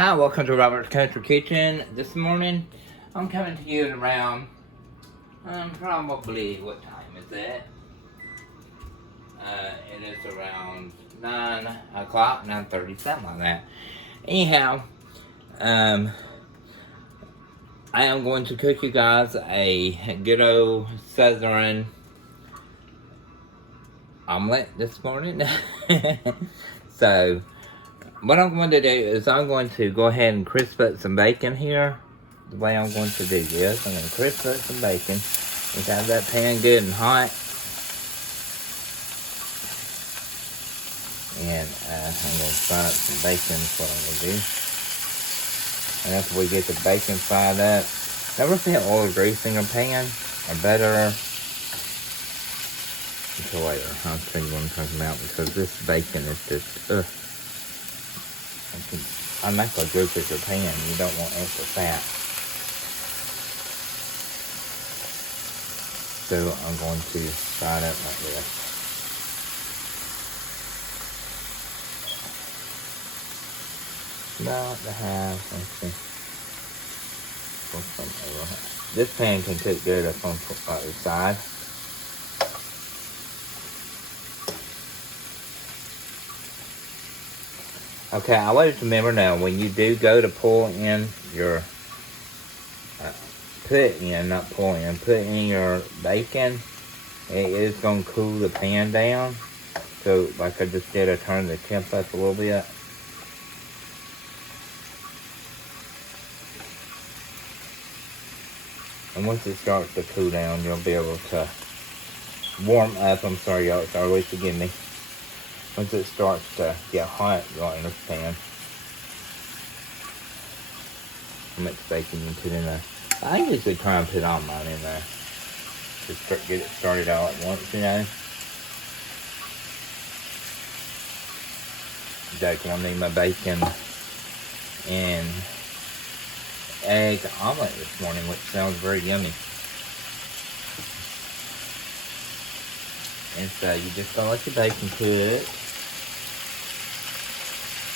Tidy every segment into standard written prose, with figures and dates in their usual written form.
Hi, welcome to Robert's Country Kitchen. This morning, I'm coming to you at around, probably, what time is it? It is around 9 o'clock, 9:30, something like that. Anyhow, I am going to cook you guys a good old Southern omelet this morning. So, what I'm going to do is I'm going to go ahead and crisp up some bacon here. The way I'm going to do this, I'm going to crisp up some bacon and have that pan good and hot. And I'm going to fry up some bacon is what I'm going to do. And after we get the bacon fried up, never put oil or grease in your pan or butter until later. I'll tell you what I'm talking about because this bacon is just, I'm not going to go to your pan. You don't want extra fat. So I'm going to fry it up like this. About the half. Let's see. This pan can cook good up on the side. Okay, I want you to remember now, when you do go to pull in your, put in your bacon, it is going to cool the pan down. So, like I just did, I turned the temp up a little bit. And once it starts to cool down, you'll be able to warm up. I'm sorry, y'all, it's always forgive me. Once it starts to get hot, you'll understand how much bacon you put in there. I usually try and put all mine in there. Just get it started all at once, you know. That's gonna need my bacon and egg omelet this morning, which sounds very yummy. And so you just gotta let your bacon cook.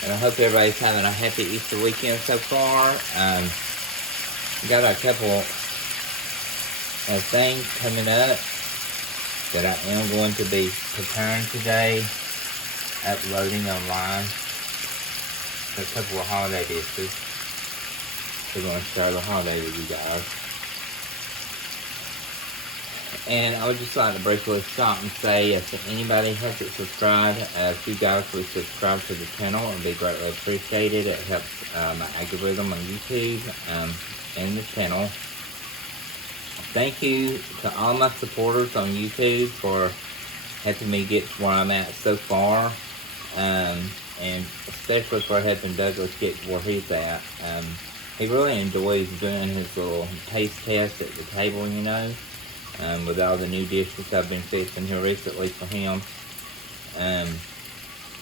And I hope everybody's having a happy Easter weekend so far. Got a couple of things coming up that I am going to be preparing today, uploading online. A couple of holiday dishes. We're going to share the holiday with you guys. And I would just like to briefly stop and say, if anybody hasn't subscribed, if you guys would subscribe to the channel, it would be greatly appreciated. It helps my algorithm on YouTube and the channel. Thank you to all my supporters on YouTube for helping me get to where I'm at so far. And especially for helping Douglas get to where he's at. He really enjoys doing his little taste test at the table, you know. With all the new dishes I've been fixing here recently for him.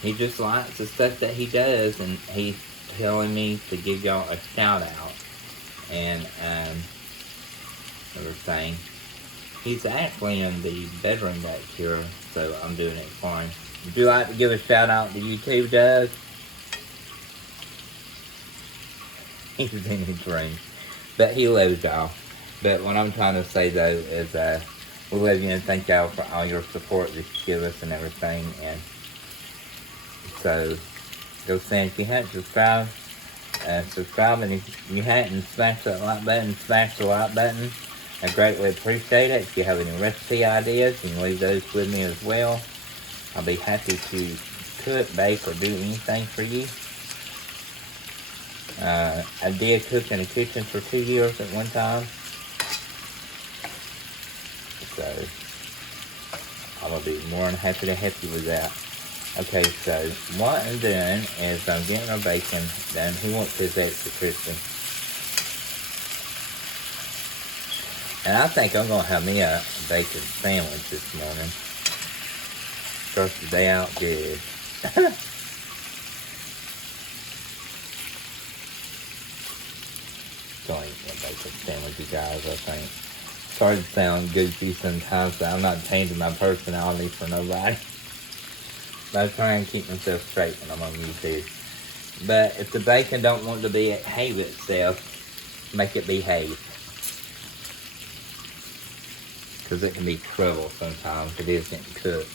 He just likes the stuff that he does, and he's telling me to give y'all a shout out and everything. He's actually in the bedroom back here, so I'm doing it for him. Would you like to give a shout out to YouTube, Doug? He's in his room, but he loves y'all. But what I'm trying to say, though, is we love you and thank y'all for all your support that you give us and everything. And so, go say if you haven't subscribed, subscribe. And if you hadn't, smash that like button, smash the like button. I greatly appreciate it. If you have any recipe ideas, you can leave those with me as well. I'll be happy to cook, bake, or do anything for you. I did cook in the kitchen for 2 years at one time. So, I'm going to be more than happy to help you with that. Okay, so what I'm doing is I'm getting our bacon done. Who wants his extra crispy? And I think I'm going to have me a bacon sandwich this morning. Starts the day out good. Don't eat a bacon sandwich, you guys, I think. Sorry to sound goofy sometimes, but I'm not changing my personality for nobody. But I try and keep myself straight when I'm on YouTube. But if the bacon don't want to behave itself, make it behave. Because it can be trouble sometimes if it isn't cooked.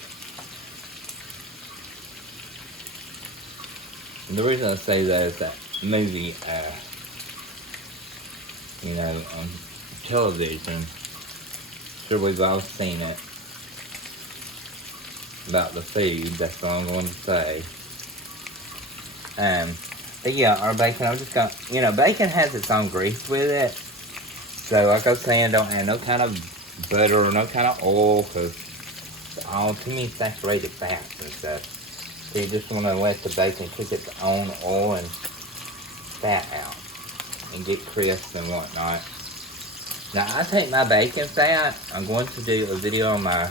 And the reason I say that is that movie, on television, sure we've all seen it, about the food, that's all I'm going to say. But yeah, our bacon, I'm just going to, bacon has its own grease with it. So like I was saying, don't add no kind of butter or no kind of oil, because it's all too many saturated fats and stuff. So you just want to let the bacon cook its own oil and fat out and get crisp and whatnot. Now I take my bacon fat, I'm going to do a video on my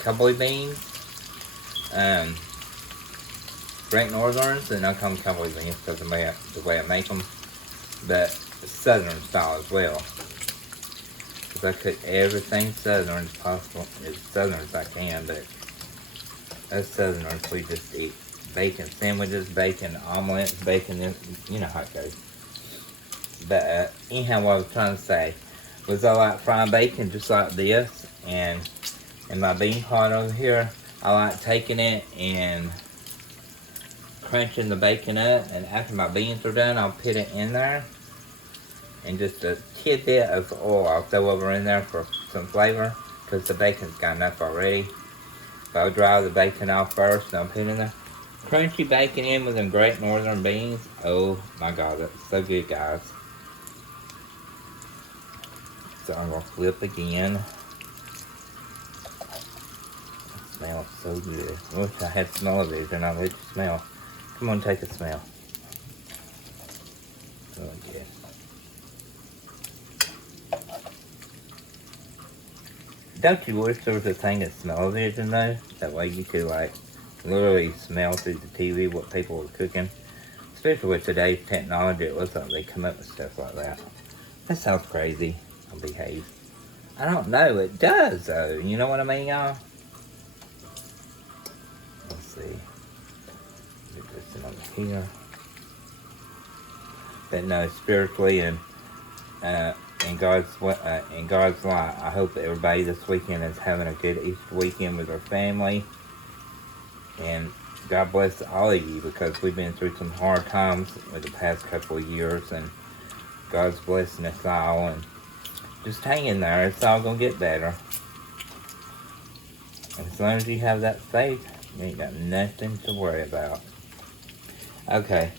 cowboy beans, Great Northerns, and I call them cowboy beans because of the way I make them, but southern style as well. Because I cook everything southern as possible, as southern as I can, but as southerners we just eat bacon sandwiches, bacon omelets, bacon, you know how it goes. But anyhow, what I was trying to say was I like frying bacon just like this, and in my bean pot over here, I like taking it and crunching the bacon up, and after my beans are done, I'll put it in there, and just a tidbit of oil I'll throw over in there for some flavor, because the bacon's got enough already. But I'll dry the bacon off first, and I'll put it in there. Crunchy bacon in with them Great Northern beans. Oh my God, that's so good, guys. So I'm gonna flip again. It smells so good. I wish I had smell-o-vision. I'll let you smell. Come on, take a smell. Really good. Don't you wish there was a thing that smell-o-vision though? That way you could like literally smell through the TV what people were cooking. Especially with today's technology, it looks like they come up with stuff like that. That sounds crazy. I'll behave. I don't know, it does though. You know what I mean, y'all? Let's see. Get this in over here. But no, spiritually and in God's light, I hope that everybody this weekend is having a good Easter weekend with their family. And God bless all of you, because we've been through some hard times with the past couple of years, and God's blessing us all, and just hang in there. It's all gonna get better. And as long as you have that faith, you ain't got nothing to worry about. Okay,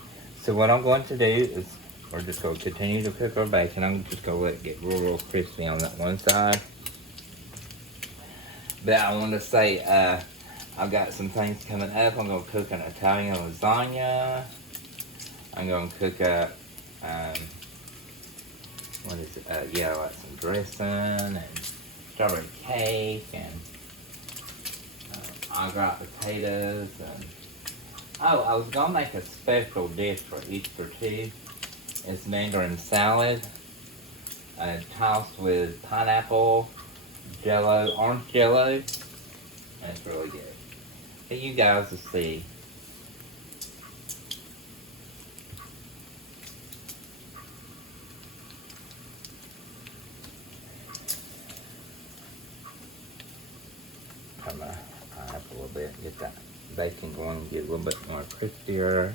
so what I'm going to do is we're just going to continue to cook our bacon. I'm just going to let it get real crispy on that one side. But I want to say, I've got some things coming up. I'm going to cook an Italian lasagna. I'm going to cook up, what is it? Like some dressing and strawberry cake and au gratin potatoes. And I was going to make a special dish for Easter too. It's mandarin salad, tossed with pineapple, jello, orange jello, and it's really good. But you guys will see. Cut my pineapple a little bit, get that bacon going, get a little bit more crispier.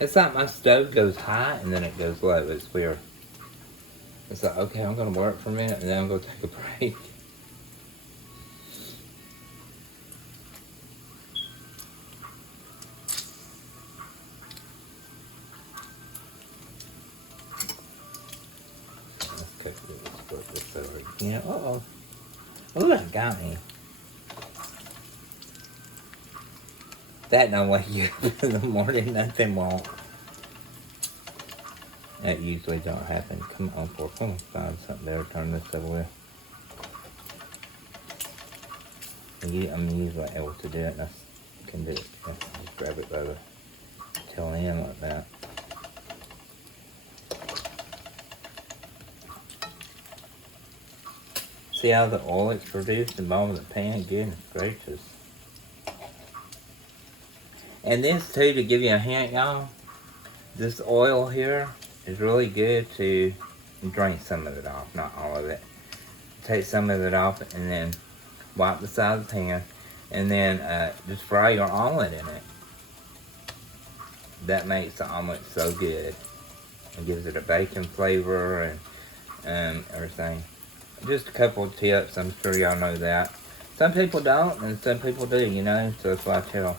It's like my stove goes high and then it goes low. It's weird. It's like, okay, I'm going to work for a minute and then I'm going to take a break. Let's flip this over again. Uh-oh. Oh, that got me. That don't wake you up in the morning, nothing won't. That usually don't happen. Come on, boy, come on, find something there. Turn this over with. I'm usually able to do it, and I can do it. Just grab it by the tail end like that. see how the oil is produced in the bottom of the pan? Goodness gracious. And this too, to give you a hint, y'all, this oil here is really good to drain some of it off, not all of it. Take some of it off and then wipe the side of the pan, and then just fry your omelet in it. That makes the omelet so good. It gives it a bacon flavor and everything. Just a couple of tips, I'm sure y'all know that. Some people don't, and some people do, you know, so that's why I tell.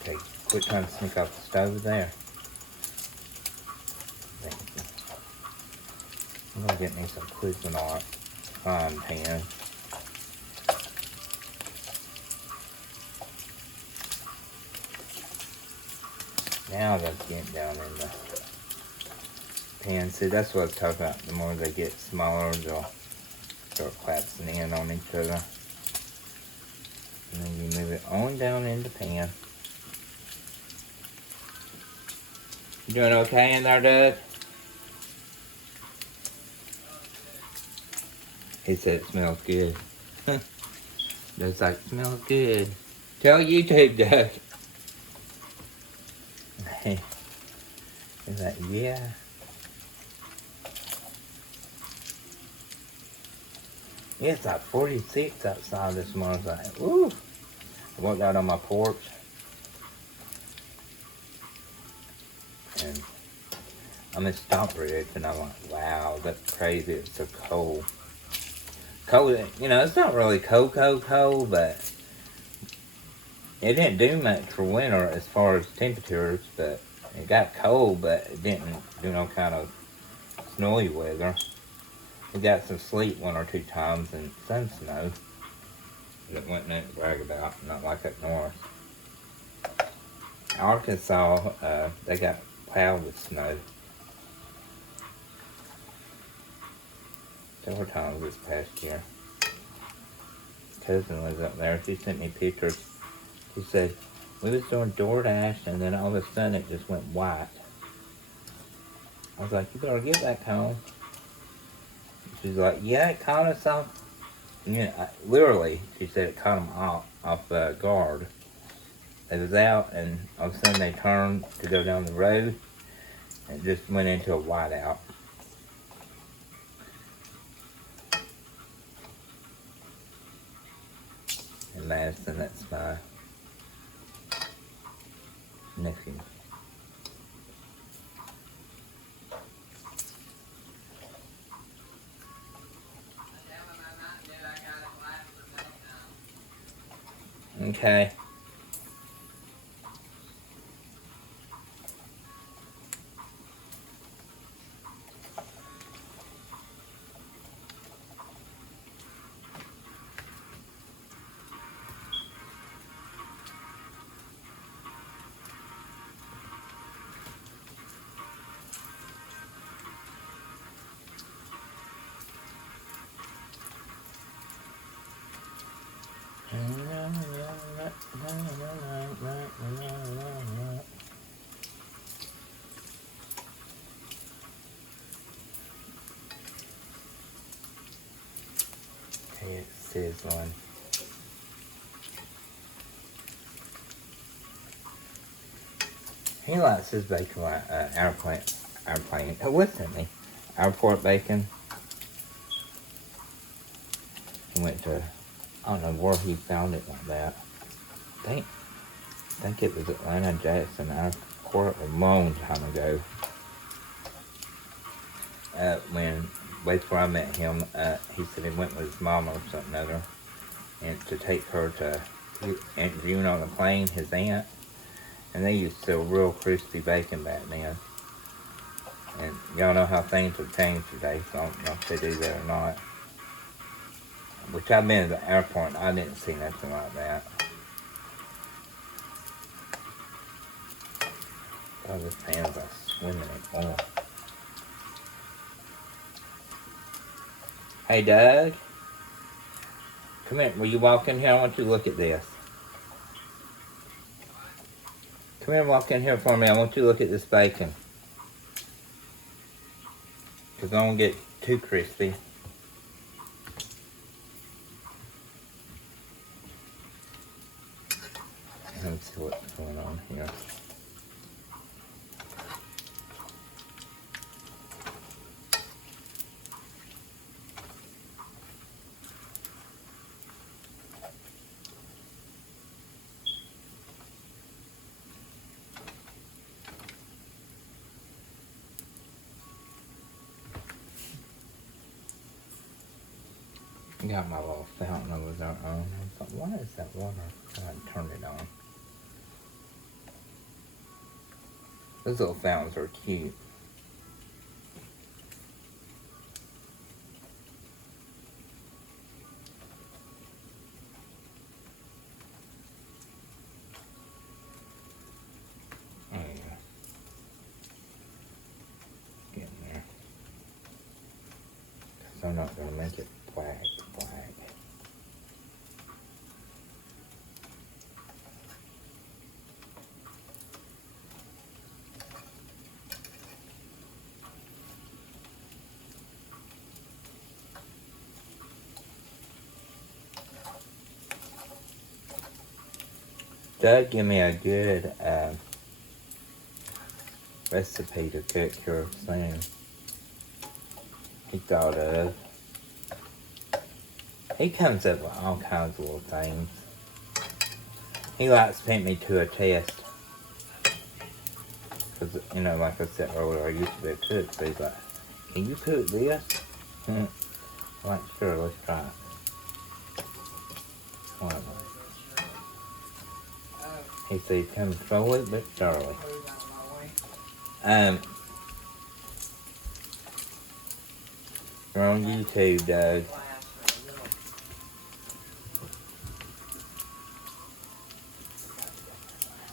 Okay, quit trying to sneak off the stove there. Thank you. I'm gonna get me some Cuisinart frying pan. Now that's getting down in the pan. See, that's what I was talking about. The more they get smaller, they'll start collapsing in on each other. And then you move it on down in the pan. You doing okay in there, Doug? He said it smells good. Doug's like, smells good. Tell YouTube, Doug. He's like, yeah. It's like 46 outside this morning. I was like, woo. I walked out on my porch. And I'm in Stockbridge, and I'm like, wow, that's crazy. It's so cold. Cold, you know, it's not really cold, but it didn't do much for winter as far as temperatures, but it got cold, but it didn't do no kind of snowy weather. We got some sleet one or two times and some snow. But it wasn't nothing to brag about, not like up north. Arkansas, they got plowed with snow several times this past year. Cousin lives up there. She sent me pictures. She said, we was doing DoorDash and then all of a sudden it just went white. I was like, you better get back home. She's like, yeah, it caught us off. Yeah, literally, she said it caught them off guard. They was out and all of a sudden they turned to go down the road and just went into a whiteout. In Madison, that's my nephew. Okay. Okay, it's sizzling. He likes his bacon like airplane. Oh, listen to me. Airport bacon. He went to, I don't know where he found it like that. I think it was Atlanta Jackson Airport a long time ago. When before I met him, he said he went with his mom or something other, and to take her to interviewing on the plane, his aunt, and they used to sell real crispy bacon back then. And y'all know how things have changed today, so I don't know if they do that or not. Which I've been to the airport and I didn't see nothing like that. Oh, this pan's like swimming in oil. Hey, Doug. Come here. Will you walk in here? I want you to look at this. Come here and walk in here for me. I want you to look at this bacon. because I don't get too crispy. Let's see what's going on here. Got my little fountain over there on. I thought, what is that water? I turned it on. Those little fountains are cute. Oh yeah. Getting there. 'Cause I'm not gonna make it black. Doug give me a good recipe to cook here soon. He thought of. He comes up with all kinds of little things. He likes to put me to a test. Because, you know, like I said earlier, I used to be a cook. So he's like, can you cook this? I'm like, sure, let's try it. Whatever. He said, come slowly but surely. You're on YouTube, Doug.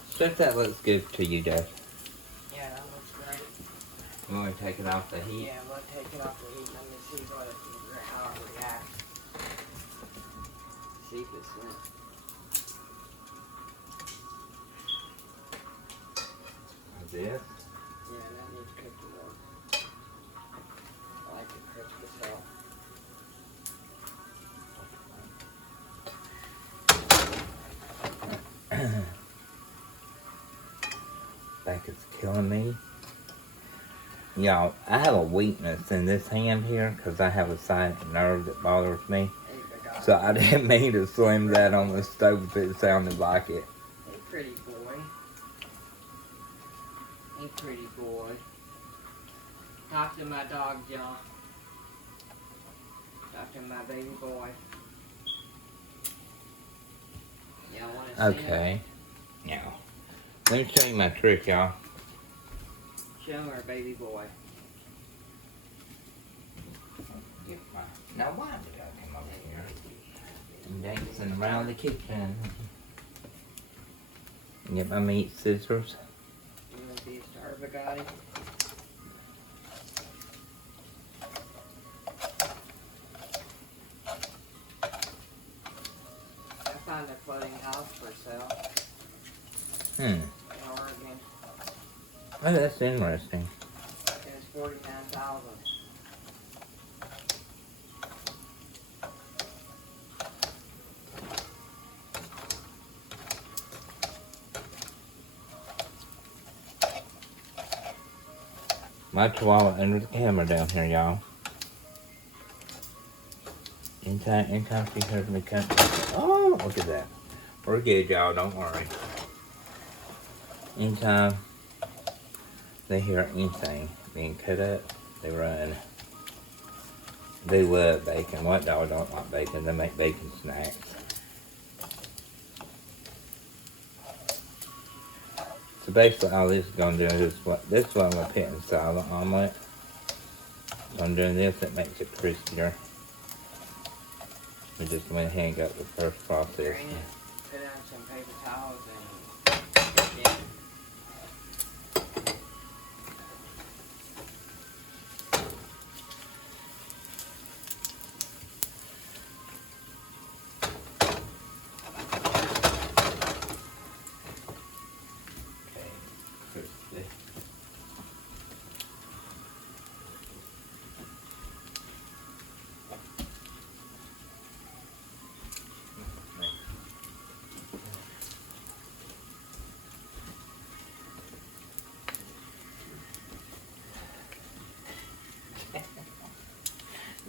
Stuff that looks good to you, Doug. Yeah, that looks great. You want to take it off the heat? Yeah, we'll take it off the heat. Let me see how it reacts. See if it's lit. This? Yeah, that needs cooking more. I like it crisp itself. Back is killing me. Y'all, I have a weakness in this hand here because I have a sciatic nerve that bothers me. So I didn't mean to slam that on the stove if it sounded like it. Hey, pretty boy. Hey, pretty boy. Talk to my dog, John. Talk to my baby boy. Y'all want to see Okay. Now, let me show you my trick, y'all. Show her, baby boy. Now, why did I come over here? I'm dancing around the kitchen. Get my meat scissors. You want to be a star spaghetti? I found a floating house for sale in Oregon. Oh, that's interesting. It's $49,000. My chihuahua under the camera down here, y'all. Anytime she hears me cut. Oh, look at that. We're good, y'all. Don't worry. Anytime they hear anything being cut up, they run. They love bacon. What dog don't like bacon? They make bacon snacks. So basically all this is going to do is this is what I'm going to put inside the omelet. So I'm doing this, it makes it crispier. We just went ahead and got the first process. Drain it, put on some paper towels and cook it.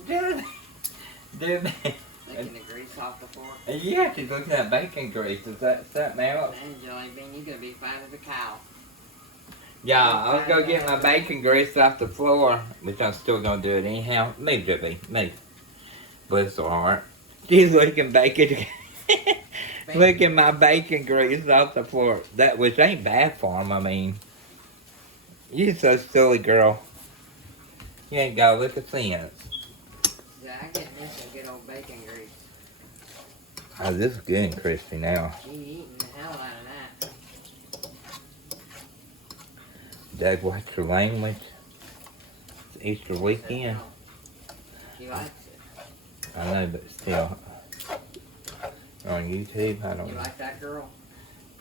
Dude, Licking the grease off the fork. you have to look at that bacon grease. Is that something else? Man, Jelly Bean, you're gonna be fat as a cow. Yeah, I was gonna get my bacon grease off the floor, which I'm still gonna do it anyhow. Maybe, Jibby, maybe. Bless her heart. She's licking bacon, licking my bacon grease off the floor. That which ain't bad for him. I mean, you so silly, girl. You ain't got a lick of sense. Yeah, I get me some good old bacon grease. Oh, this is good and crispy now. She eating the hell out of that. Dad, what's your language? It's Easter weekend. She likes it. I know, but still. On YouTube, I don't You know. like that, girl?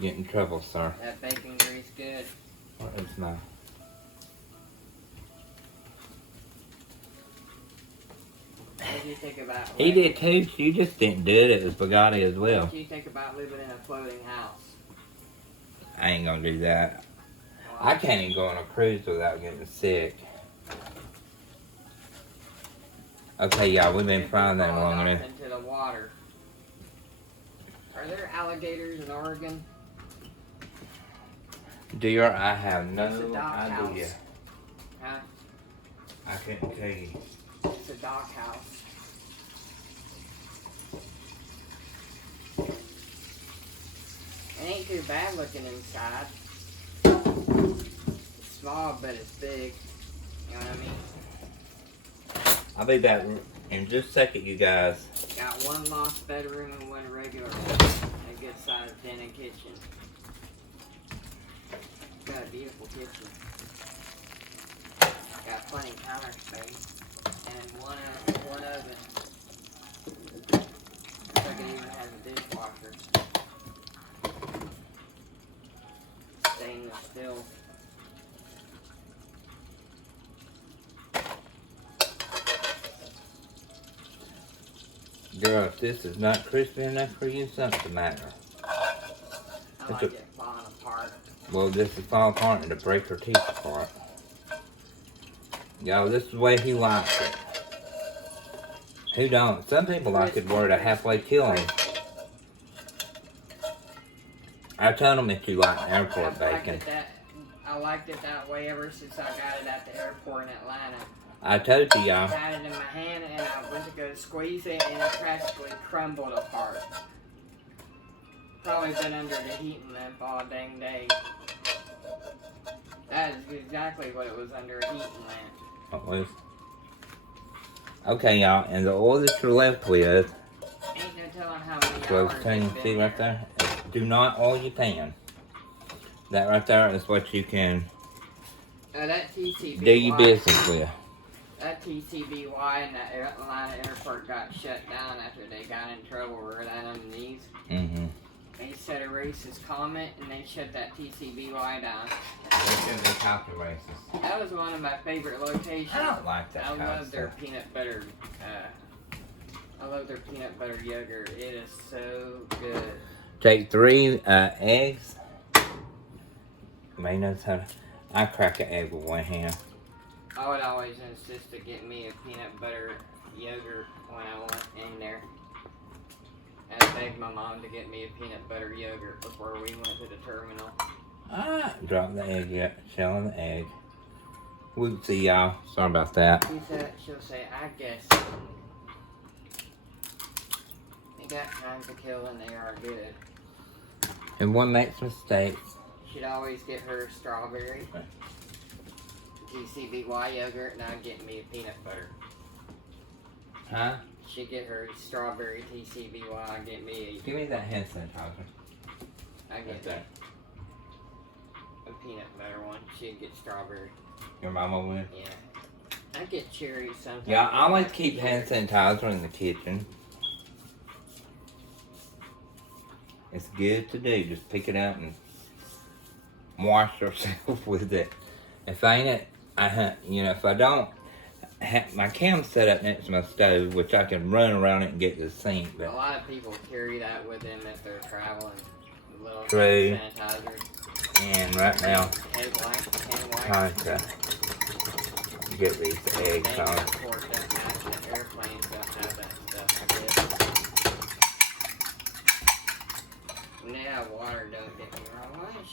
Get in trouble, sir. That bacon grease good. What is my... What do you think about? He did too. She just didn't do it. It was Bugatti as well. What do you think about living in a floating house? I ain't gonna do that. I can't even go on a cruise without getting sick. Okay, y'all, we've been frying that long enough. Into the water. Are there alligators in Oregon? Dear, I have It's a no dock idea. house. Huh? I couldn't tell you. It's a dock house. It ain't too bad looking inside. It's small, but it's big. You know what I mean? I'll be back in just a second, you guys. Got one loft bedroom and one regular bedroom. A good sized den and kitchen. Got a beautiful kitchen. Got plenty of counter space. And one oven. Looks like it even has a dishwasher. Stainless steel. Girl, if this is not crispy enough for you, something's the matter. I like it falling apart. Well, this is fall apart and to break her teeth apart. Y'all, this is the way he likes it. Who don't? Some people like it where to halfway kill him. I told him that you like airport bacon. I liked it that way ever since I got it at the airport in Atlanta. I told you, I y'all. had it in my hand and I went to go squeeze it and it practically crumbled apart. Probably been under the heating lamp all dang day. That is exactly what it was, under a heating lamp. What was? Okay, y'all, and the oil that you're left with, Ain't no telling how many so hours can you it's been see right there? Do not oil your pan. That right there is what you can That TCBY, do your business with. That TCBY and that Atlanta airport got shut down after they got in trouble with that on the news. Mm-hmm. They said a racist comment and they shut that TCBY down. They shouldn't be talking racist. That was one of my favorite locations. I don't like that I kind of love their stuff. peanut butter. I love their peanut butter yogurt. It is so good. Take 3 eggs. May knows how to. I crack an egg with one hand. I would always insist to get me a peanut butter yogurt when I went in there. I begged my mom to get me a peanut butter yogurt before we went to the terminal. Ah, drop the egg yet. Shell in the egg. We'll see y'all. Sorry about that. She'll say, I guess. They got time to kill and they are good. And one makes mistakes. She'd always get her strawberry TCBY yogurt and I'd get me a peanut butter. Huh? She'd get her strawberry TCBY, I'd get me Give me that hand sanitizer. I get Right there. a peanut butter one. She'd get strawberry. Your mama win? Yeah. I get cherry sometimes. Yeah, I like to keep hand sanitizer in the kitchen. It's good to do. Just pick it up and wash yourself with it. If I ain't it, if I don't have my cam set up next to my stove, which I can run around it and get to the sink, A but lot of people carry that with them if they're traveling. Little True. sanitizer. and right now, Hand wipe. trying to get these eggs on. Airport, that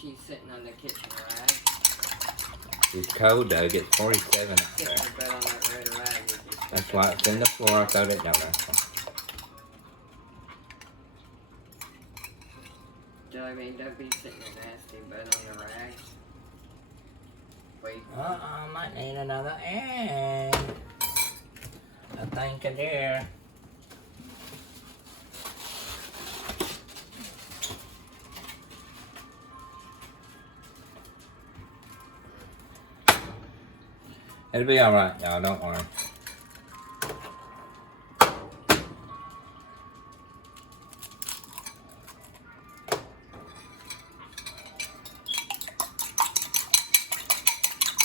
she's sitting on the kitchen rag. It's cold though. It gets 47 out Getting there. her butt on that red rag. That's why it's in the floor. I throwed it down there. I mean, don't be sitting your nasty butt on the rag. Wait. Might need another egg. I think I do. It'll be alright, y'all. Don't worry.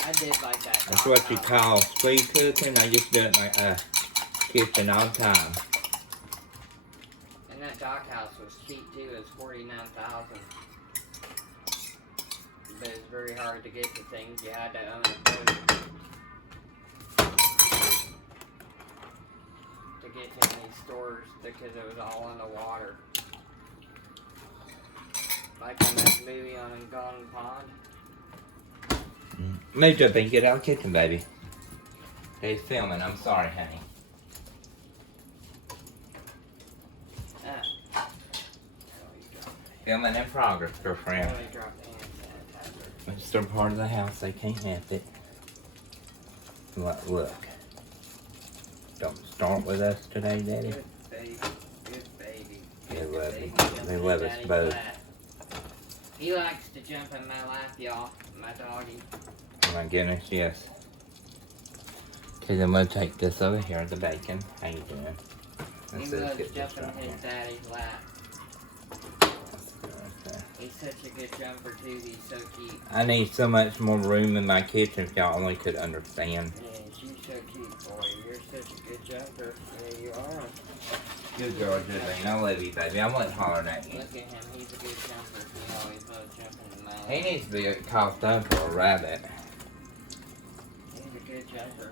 I did like that. That's what you call speed cooking. I just do it in my kitchen all the time. And that doghouse was cheap too. It was $49,000. But it's very hard to get the things. You had to own a boat to get to any stores because it was all in the water. Like in that movie on Gone Pond. Move up and get out of the kitchen, baby. He's filming. I'm sorry, honey. Filming in progress, girlfriend. It's still part of the house. They can't have it. Look. Don't start with us today, Daddy. Good baby. Good baby. They love baby. it. They love us Daddy's both. lap. He likes to jump in my lap, y'all. My doggy. Oh my goodness, yes. Okay, then we'll take this over here, the bacon. How you doing? He Let's loves get this jumping right in his here. daddy's lap. That's good right there. He's such a good jumper too. He's so cute. I need so much more room in my kitchen if y'all only could understand. Yeah, she's so cute, boy. You're such a good jumper. Yeah, you are. Good girl, Jolene. I love you, baby. I wasn't hollering at you. Look at him. He's a good jumper. He always loves jumping in my lap. He needs to be coughed up for a rabbit. He's a good jumper.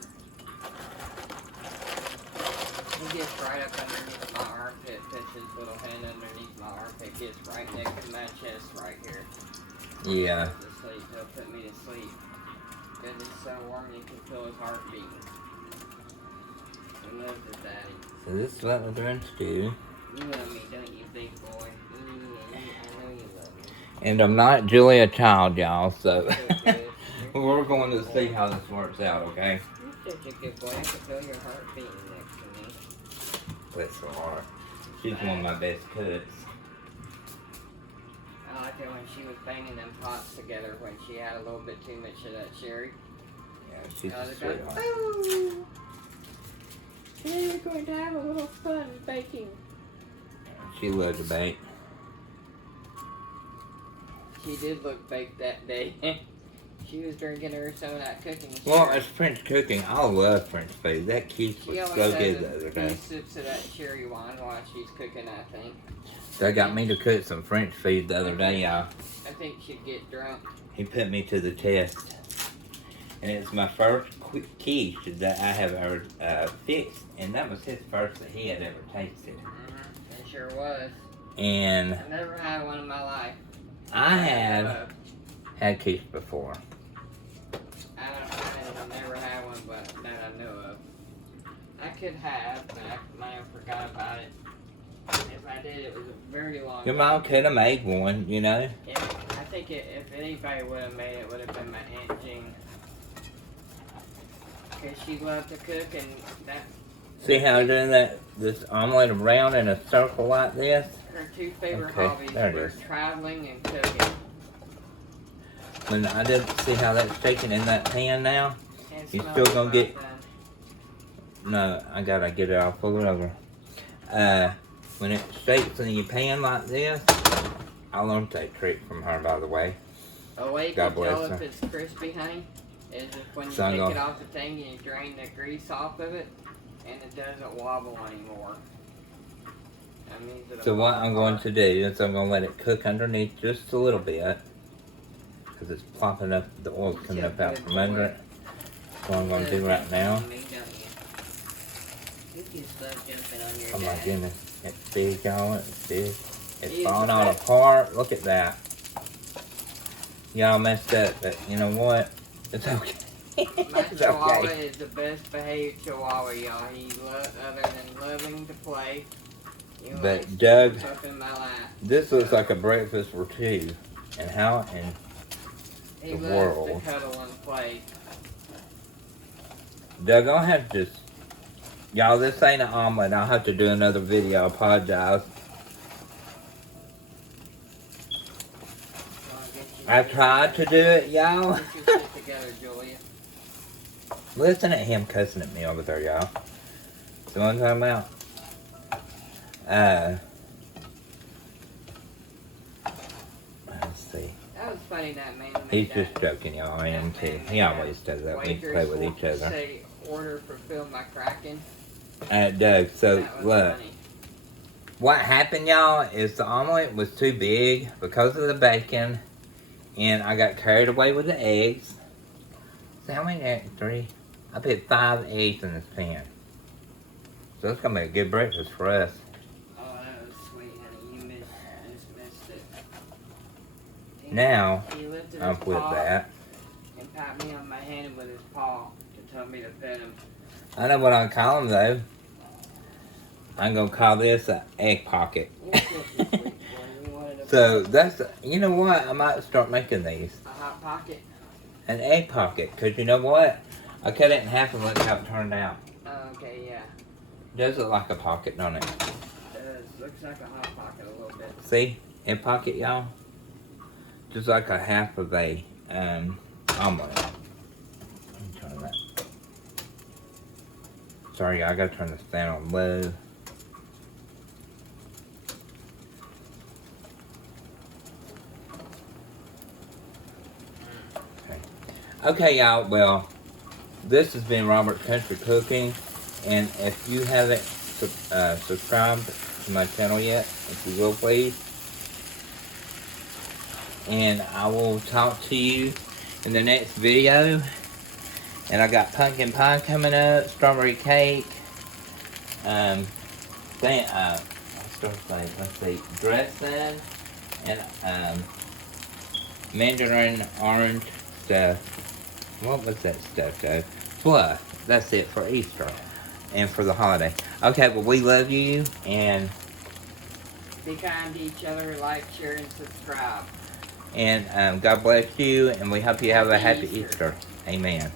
He gets right up underneath my armpit, puts his little hand underneath my armpit, gets right next to my chest right here. Yeah. To sleep. He'll put me to sleep. Because it's so warm you can feel his heart beating. He loves his daddy. So this is what we're doing to do. You love me, don't you, big boy? I know you love me. And I'm not Julia Child, y'all, so So good. we're going to see how this works out, okay? You're such a good boy. I can feel your heart beating next to me. Bless her heart. She's one of my best cooks. I like it when she was banging them pots together when she had a little bit too much of that sherry. Yeah, she's I a was like, sweetheart. oh, today we're going to have a little fun baking. She loves to bake. She did look baked that day. She was drinking her some of that cooking. Well, sherry. it's French cooking. I love French food. That quiche She was always so has good a the other few day. sips of that cherry wine while she's cooking, I think. They got me to cook some French food the other day, y'all. I think she'd get drunk. He put me to the test. And it's my first quiche that I have ever fixed. And that was his first that he had ever tasted. Mm-hmm. It sure was. And I never had one in my life. I have had quiche before. I never had one, but that I know of. I could have, but I might have forgot about it. If I did, it was a very long Your time mom ago. could have made one, you know. I think if anybody would have made it, would have been my Aunt Jean. Because she loved to cook, and that See how I'm doing this omelet around in a circle like this? her two favorite Okay, hobbies there it were is. traveling and cooking. When I did see how that's shaking in that pan now? And You smelling still gonna get- fun. No, I gotta get it. I'll pull it over. When it shakes in your pan like this, I learned that trick from her, by the way. A way you God can tell bless if her. it's crispy, honey, is if when you So I'm take gonna- it off the thing and you drain the grease off of it, and it doesn't wobble anymore. That means it'll So what fall I'm going apart. to do is I'm gonna let it cook underneath just a little bit, because it's plopping up, the oil's coming up out from under it. That's what I'm gonna do right now. Me, don't you? You just love jumping on your Oh my dad. goodness, it's big, y'all. It's big. It's He is falling the all best. apart. Look at that. Y'all messed up, but you know what? It's okay. My It's Chihuahua okay. is the best behaved Chihuahua, y'all. Other than loving to play, he But likes to Doug, jump up in my lap. this looks like a breakfast for two. And how in He the loves world? to cuddle and play. Doug, I'll have to just... Y'all, this ain't an omelet. I'll have to do another video. I apologize. I tried to do it, y'all. Get your shit together, Julia. Listen at him cussing at me over there, y'all. See what I'm talking about? Let's see. That was funny that man made He's that. just joking, y'all. I am too. He always does that. We play with each other. Say, order fulfill my Kraken. Doug, so That was look. funny. What happened, y'all, is the omelet was too big because of the bacon. And I got carried away with the eggs. So how many eggs? 3? I put 5 eggs in this pan. So it's going to be a good breakfast for us. Oh, that was sweet, honey. You just missed it. Now, He lifted I'm his with paw that. and pat me on my hand with his paw to tell me to pet him. I know what I'm calling though. I'm going to call this an egg pocket. You're such a sweet boy. You wanted a So that's, you know what? I might start making these. a hot pocket. An egg pocket. Because you know what? I cut it in half and look how it turned out. Oh, okay, yeah. It does look like a pocket, don't it? It does. Looks like a hot pocket a little bit. See? Egg pocket, y'all. Just like a half of a omelet. Let me turn that. Sorry, I gotta turn this down on low. Okay, y'all, well, this has been Robert's Country Cooking, and if you haven't subscribed to my channel yet, if you will, please, and I will talk to you in the next video, and I got pumpkin pie coming up, strawberry cake, let's see, dressing, and mandarin orange stuff. What was that stuff, though? Fluff. That's it for Easter and for the holiday. Okay, well, we love you, and... Be kind to each other, like, share, and subscribe. And God bless you, and we hope you have a happy Easter. Easter. Amen.